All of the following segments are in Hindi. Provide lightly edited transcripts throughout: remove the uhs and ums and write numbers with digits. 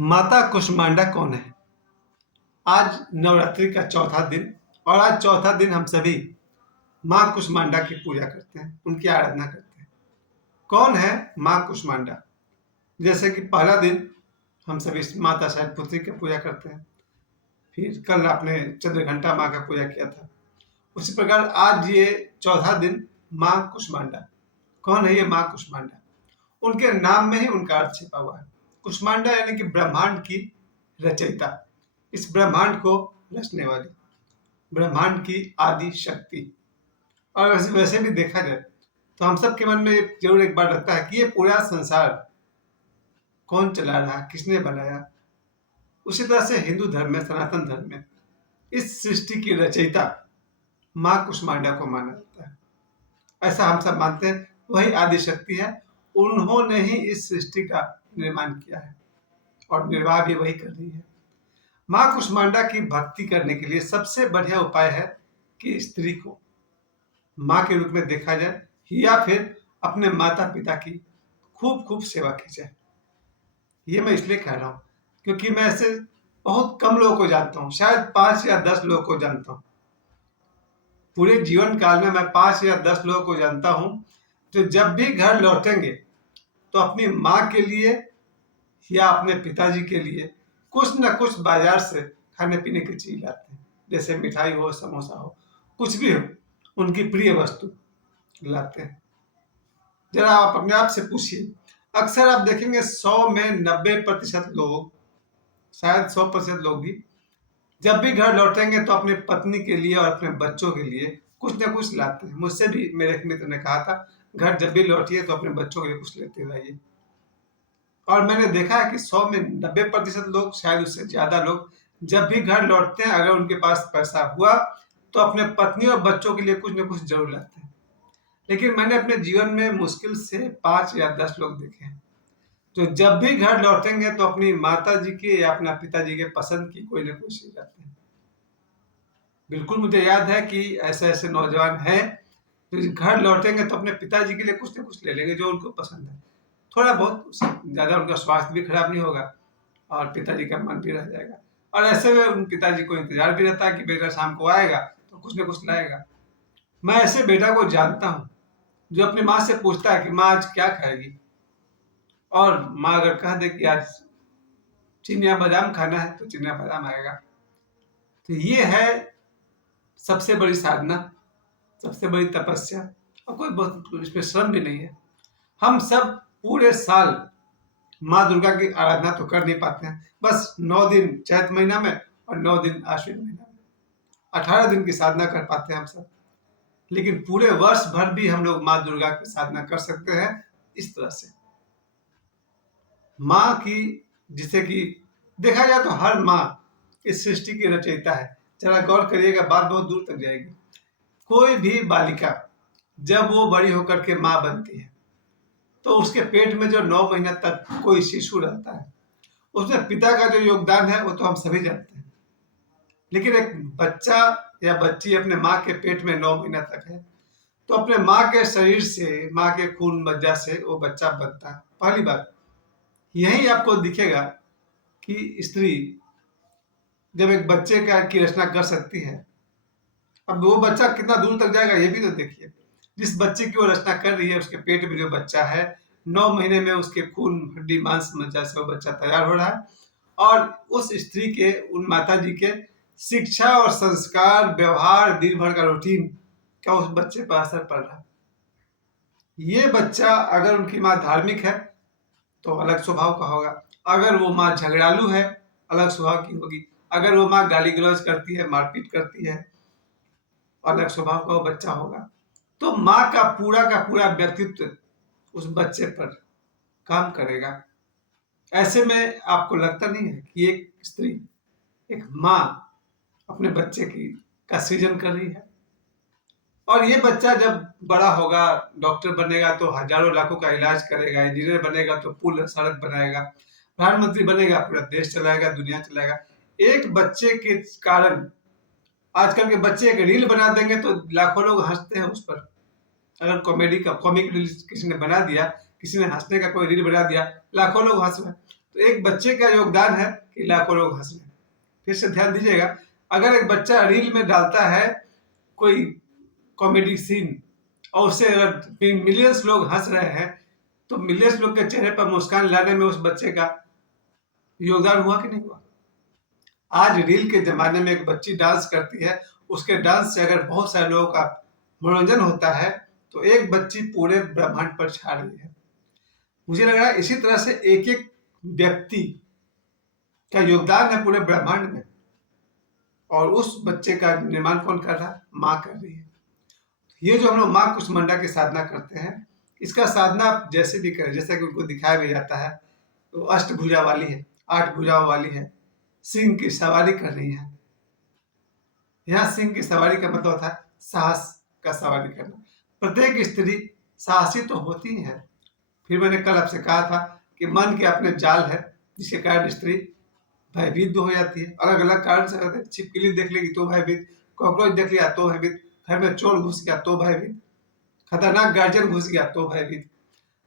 माता कुष्मांडा कौन है? आज नवरात्रि का चौथा दिन और आज चौथा दिन हम सभी माँ कुष्मांडा की पूजा करते हैं, उनकी आराधना करते हैं। कौन है माँ कुष्मांडा? जैसे कि पहला दिन हम सभी माता शैलपुत्री की पूजा करते हैं, फिर कल आपने चंद्रघंटा माँ का पूजा किया था। उसी प्रकार आज ये चौथा दिन माँ कुष्मांडा। कौन है ये माँ कुष्मांडा? उनके नाम में ही उनका अर्थ छिपा हुआ है। कुष्मांडा यानी कि ब्रह्मांड की रचयिता, इस ब्रह्मांड को रचने वाली, ब्रह्मांड की आदि शक्ति। और वैसे भी देखा जाए तो हम सब के मन में जरूर एक बार लगता है कि ये पूरा संसार कौन चला रहा, किसने बनाया। उसी तरह से हिंदू धर्म में, सनातन धर्म में इस सृष्टि की रचयिता माँ कुष्मांडा को माना जाता है। ऐसा हम सब मानते हैं, वही आदि शक्ति है। उन्होंने ही इस सृष्टि का निर्माण किया है और निर्वाह भी वही कर रही है। माँ कुष्मांडा की भक्ति करने के लिए सबसे बढ़िया उपाय है कि स्त्री को माँ के रूप में देखा जाए या फिर अपने माता पिता की खूब खूब सेवा की जाए। ये मैं इसलिए कह रहा हूँ क्योंकि मैं ऐसे बहुत कम लोगों को जानता हूँ, शायद 5 या 10 लोगों को जानता हूँ। पूरे जीवन काल में मैं 5 या 10 लोगों को जानता हूँ जो जब भी घर लौटेंगे तो अपनी माँ के लिए या अपने पिताजी के लिए कुछ न कुछ बाजार से खाने पीने की चीज लाते हैं, जैसे मिठाई हो, समोसा हो, कुछ भी हो, उनकी प्रिय वस्तु लाते हैं। जरा आप अपने आप से पूछिए, अक्सर आप देखेंगे 100 में 90% लोग, शायद 100% लोग भी जब भी घर लौटेंगे तो अपनी पत्नी के लिए और अपने बच्चों के लिए कुछ न कुछ लाते हैं। मुझसे भी मेरे एक मित्र ने कहा था, घर जब भी लौटिए तो अपने बच्चों के लिए कुछ लेते हुए आइए। और मैंने देखा है कि 100 में 90% लोग, शायद उससे ज्यादा लोग, जब भी घर लौटते हैं अगर उनके पास पैसा हुआ तो अपने पत्नी और बच्चों के लिए कुछ न कुछ जरूर लाते हैं। लेकिन मैंने अपने जीवन में मुश्किल से 5 या 10 लोग देखे हैं जो जब भी घर लौटेंगे तो अपनी माता जी के या अपना पिताजी के पसंद की कोई ना कोई चीज लाते हैं। बिल्कुल मुझे याद है कि ऐसे ऐसे नौजवान हैं जो घर लौटेंगे तो अपने पिताजी के लिए कुछ ना कुछ ले लेंगे जो उनको पसंद है। थोड़ा बहुत, ज्यादा उनका स्वास्थ्य भी खराब नहीं होगा और पिताजी का मन भी रह जाएगा। और ऐसे में उन पिताजी को इंतजार भी रहता है कि बेटा शाम को आएगा तो कुछ ना कुछ लाएगा। मैं ऐसे बेटा को जानता हूँ जो अपनी माँ से पूछता है कि माँ आज क्या खाएगी, और माँ अगर कह दे कि आज चिनिया बादाम खाना है तो चिनिया बादाम आएगा। तो ये है सबसे बड़ी साधना, सबसे बड़ी तपस्या, और कोई बहुत इसमें श्रम भी नहीं है। हम सब पूरे साल माँ दुर्गा की आराधना तो कर नहीं पाते हैं, बस 9 दिन चैत महीना में और 9 दिन आश्विन महीना में, 18 दिन की साधना कर पाते हैं हम सब। लेकिन पूरे वर्ष भर भी हम लोग माँ दुर्गा की साधना कर सकते हैं इस तरह से। माँ की, जिसे कि देखा जाए तो हर माँ इस सृष्टि की रचयिता है। जरा गौर करिएगा, बात बहुत दूर तक जाएगी। कोई भी बालिका जब वो बड़ी होकर के माँ बनती है तो उसके पेट में जो 9 महीना तक कोई शिशु रहता है, उसमें पिता का जो योगदान है वो तो हम सभी जानते हैं। लेकिन एक बच्चा या बच्ची अपने माँ के पेट में 9 महीना तक है तो अपने माँ के शरीर से, माँ के खून मज्जा से वो बच्चा बनता है। पहली बात यही आपको दिखेगा कि स्त्री जब एक बच्चे की रचना कर सकती है, अब वो बच्चा कितना दूर तक जाएगा ये भी तो देखिए। जिस बच्चे की वो रचना कर रही है उसके पेट में जो बच्चा है, 9 महीने में उसके खून, हड्डी, मांस मज्जा से वो बच्चा तैयार हो रहा है और उस स्त्री के, उन माता जी के शिक्षा और संस्कार, व्यवहार, दिन भर का रूटीन का उस बच्चे पर असर पड़ रहा है। ये बच्चा, अगर उनकी माँ धार्मिक है तो अलग स्वभाव का होगा, अगर वो माँ झगड़ालू है अलग स्वभाव की होगी, अगर वो माँ गाली गलौज करती है, मारपीट करती है, अलग स्वभाव का वो बच्चा होगा। तो माँ का पूरा व्यक्तित्व उस बच्चे पर काम करेगा। ऐसे में आपको लगता नहीं है कि एक स्त्री, एक माँ अपने बच्चे की का सृजन कर रही है, और ये बच्चा जब बड़ा होगा, डॉक्टर बनेगा तो हजारों लाखों का इलाज करेगा, इंजीनियर बनेगा तो पुल सड़क बनाएगा, प्रधानमंत्री बनेगा पूरा देश चलाएगा, दुनिया चलाएगा। एक बच्चे के कारण आजकल के बच्चे एक रील बना देंगे तो लाखों लोग हंसते हैं उस पर। अगर कॉमेडी का कॉमिक रील किसी ने बना दिया, किसी ने हंसने का कोई रील बना दिया, लाखों लोग हंस रहे हैं। तो एक बच्चे का योगदान है कि लाखों लोग हंस रहे हैं। फिर से ध्यान दीजिएगा, अगर एक बच्चा रील में डालता है कोई कॉमेडी सीन और उससे अगर मिलियंस लोग हंस रहे हैं, तो मिलियंस लोग के चेहरे पर मुस्कान लाने में उस बच्चे का योगदान हुआ कि नहीं हुआ? आज रील के जमाने में एक बच्ची डांस करती है, उसके डांस से अगर बहुत सारे लोगों का मनोरंजन होता है, तो एक बच्ची पूरे ब्रह्मांड पर छा रही है। मुझे लग रहा है इसी तरह से एक एक व्यक्ति का योगदान है पूरे ब्रह्मांड में, और उस बच्चे का निर्माण कौन कर रहा है? माँ कर रही है। ये जो हम लोग माँ कुष्मांडा की साधना करते हैं, इसका साधना आप जैसे भी करें, जैसा कि उनको दिखाया भी जाता है, तो अष्टभुजा वाली है, 8 भुजाओं वाली है, सिंह की सवारी कर रही है। यहाँ सिंह की सवारी का मतलब होता है साहस का सवारी करना। प्रत्येक स्त्री साहसी तो होती ही है। फिर मैंने कल आपसे कहा था कि मन के अपने जाल है, जिसके कारण स्त्री भयभीत हो जाती है। अलग अलग कारण से होते हैं। छिपकली देख लेगी तो भयभीत, कॉकरोच देख लिया तो भयभीत, घर में चोर घुस गया तो भयभीत, खतरनाक गार्जियन घुस गया तो भयभीत।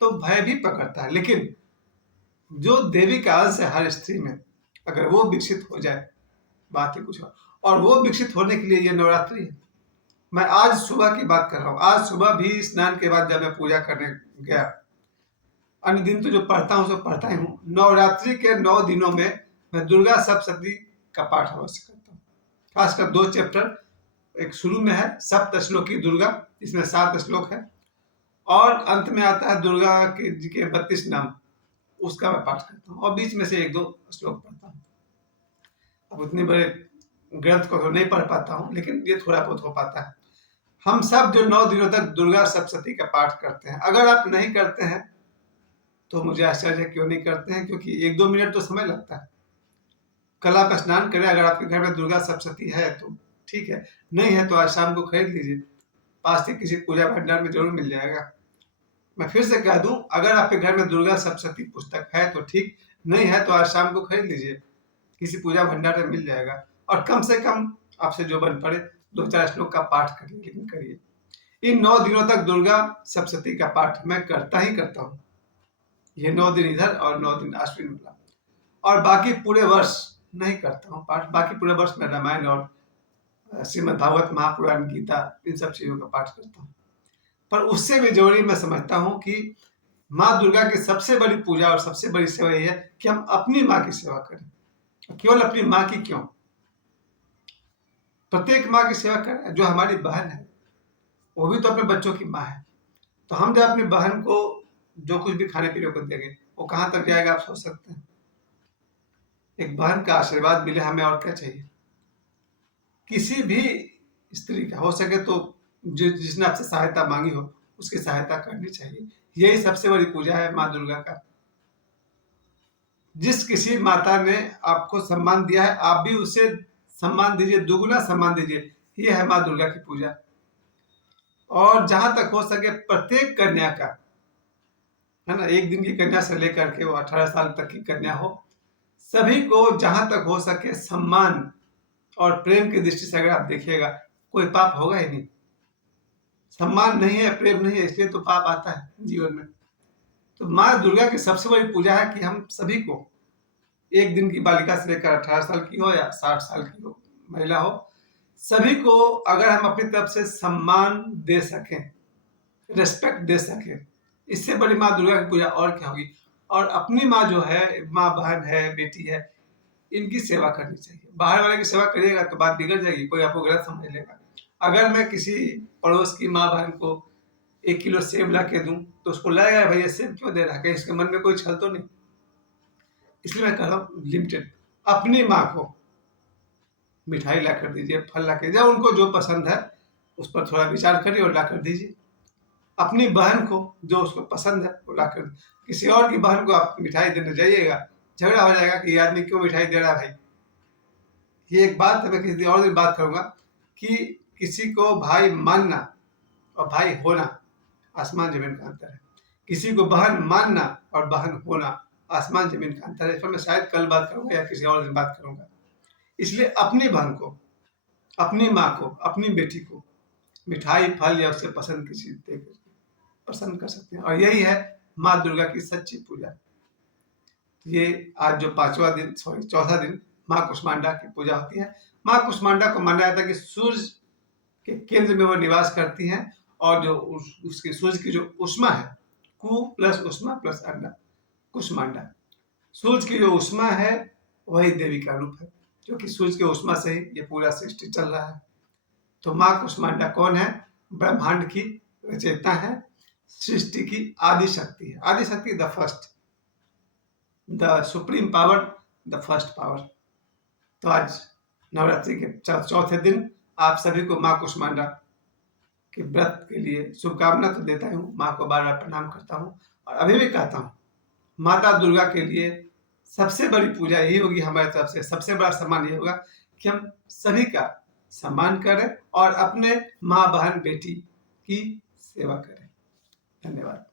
तो भय भी पकड़ता है। लेकिन जो देवी का अंश है हर स्त्री में, अगर वो विकसित हो जाए, बात ही कुछ और वो विकसित होने के लिए ये नवरात्रि है। मैं आज सुबह की बात कर रहा हूँ। आज सुबह भी स्नान के बाद जब मैं पूजा करने गया, अन्य दिन तो जो पढ़ता हूँ सो पढ़ता ही हूँ, नवरात्रि के 9 दिनों में मैं दुर्गा सप्तशती का पाठ अवश्य करता हूँ। खासकर 2 चैप्टर, एक शुरू में है सप्त श्लोकी दुर्गा, इसमें 7 श्लोक है, और अंत में आता है दुर्गा के जी के 32 नाम, उसका मैं पाठ करता हूँ, और बीच में से 1-2 श्लोक पढ़ता हूँ। अब उतने बड़े ग्रंथ को तो नहीं पढ़ पाता हूँ, लेकिन ये थोड़ा बहुत हो पाता है। हम सब जो 9 दिनों तक दुर्गा सप्तशती का पाठ करते हैं, अगर आप नहीं करते हैं तो मुझे आश्चर्य क्यों नहीं करते हैं, क्योंकि 1-2 मिनट तो समय लगता है। कल आप स्नान करें, अगर आपके घर में दुर्गा सप्तशती है तो ठीक है, नहीं है तो आज शाम को खरीद लीजिए, पास के किसी पूजा भंडार में जरूर मिल जाएगा। मैं फिर से कह दूं, अगर आपके घर में दुर्गा सप्तशती पुस्तक है तो ठीक, नहीं है तो आज शाम को खरीद लीजिए, किसी पूजा भंडार में मिल जाएगा, और कम से कम आपसे जो बन पड़े 2-4 श्लोक का पाठ करिए, लेकिन करिए। इन 9 दिनों तक दुर्गा सप्तशती का पाठ मैं करता ही करता हूँ। ये 9 दिन इधर और 9 दिन आश्विन वाला, और बाकी पूरे वर्ष नहीं करता हूँ पाठ। बाकी पूरे वर्ष में रामायण और श्रीमद् भागवत, महापुराण, गीता, इन सब चीजों का पाठ करता हूँ। पर उससे भी जरूरी मैं समझता हूँ कि माँ दुर्गा की सबसे बड़ी पूजा और सबसे बड़ी सेवा यह है कि हम अपनी माँ की सेवा करें। केवल अपनी माँ की क्यों, प्रत्येक माँ की सेवा करें। जो हमारी बहन है वो भी तो अपने बच्चों की माँ है, तो हम जब अपनी बहन को जो कुछ भी खाने पीने को देंगे, वो कहाँ तक जाएगा आप सोच सकते हैं। एक बहन का आशीर्वाद मिले, हमें और क्या चाहिए। किसी भी स्त्री का हो सके तो जिसने आपसे सहायता मांगी हो उसकी सहायता करनी चाहिए। यही सबसे बड़ी पूजा है माँ दुर्गा का। जिस किसी माता ने आपको सम्मान दिया है, आप भी उसे सम्मान दीजिए, दुगुना सम्मान दीजिए। ये है माँ दुर्गा की पूजा। और जहां तक हो सके प्रत्येक कन्या का, है ना, 1 दिन की कन्या से लेकर के वो 18 साल तक की कन्या हो, सभी को जहां तक हो सके सम्मान और प्रेम की दृष्टि से अगर आप देखिएगा, कोई पाप होगा ही नहीं। सम्मान नहीं है, प्रेम नहीं है, इसलिए तो पाप आता है जीवन में। तो माँ दुर्गा की सबसे बड़ी पूजा है कि हम सभी को, 1 दिन की बालिका से लेकर 18 साल की हो या 60 साल की हो महिला हो, सभी को अगर हम अपनी तरफ से सम्मान दे सकें, रेस्पेक्ट दे सकें, इससे बड़ी माँ दुर्गा की पूजा और क्या होगी। और अपनी माँ जो है, माँ बहन है, बेटी है, इनकी सेवा करनी चाहिए। बाहर वाले की सेवा करिएगा तो बात बिगड़ जाएगी, कोई आपको गलत समझ लेगा। अगर मैं किसी पड़ोस की माँ बहन को 1 किलो सेब ला के दूं तो उसको लगेगा भाई ये सेब क्यों दे रहा है, कहीं इसके मन में कोई छल तो नहीं। इसलिए मैं कह रहा हूँ लिमिटेड। अपनी माँ को मिठाई ला कर दीजिए, फल ला के, जब उनको जो पसंद है उस पर थोड़ा विचार करिए और ला कर दीजिए। अपनी बहन को जो उसको पसंद है वो ला कर, किसी और की बहन को आप मिठाई देने जाइएगा, झगड़ा हो जाएगा कि ये आदमी क्यों मिठाई दे रहा है भाई। ये एक बात है, मैं किसी और दिन बात करूंगा कि किसी को भाई मानना और भाई होना आसमान जमीन का अंतर है। किसी को बहन मानना और बहन होना आसमान जमीन का अंतर है। इस पर मैं शायद कल बात करूंगा या किसी और दिन बात करूंगा। इसलिए अपनी बहन को, अपनी माँ को, अपनी बेटी को मिठाई, फल या उससे पसंद की चीज देकर पसंद कर सकते हैं। और यही है माँ दुर्गा की सच्ची पूजा। ये आज जो चौथा दिन माँ कुष्मांडा की पूजा होती है। माँ कुष्मांडा को माना जाता है कि सूर्य के केंद्र में वो निवास करती हैं और जो उसके सूर्य की जो उष्मा है, कु प्लस उष्मा प्लस अंडा, कुष्मांडा। सूर्य की जो उष्मा है वही देवी का रूप है, क्योंकि सूर्य की उष्मा से ही ये पूरा सृष्टि चल रहा है। तो माँ कुष्मांडा कौन है? ब्रह्मांड की रचयिता है, सृष्टि की आदि शक्ति है। आदि शक्ति the first, the supreme power, the first power. तो आज नवरात्रि के चौथे दिन आप सभी को माँ कुष्मांडा के व्रत के लिए शुभकामना तो देता हूँ, माँ को बार बार प्रणाम करता हूँ और अभी भी कहता हूँ, माता दुर्गा के लिए सबसे बड़ी पूजा यही होगी हमारी तरफ से। सबसे बड़ा सम्मान ये होगा कि हम सभी का सम्मान करें और अपने माँ बहन बेटी की सेवा करें। धन्यवाद।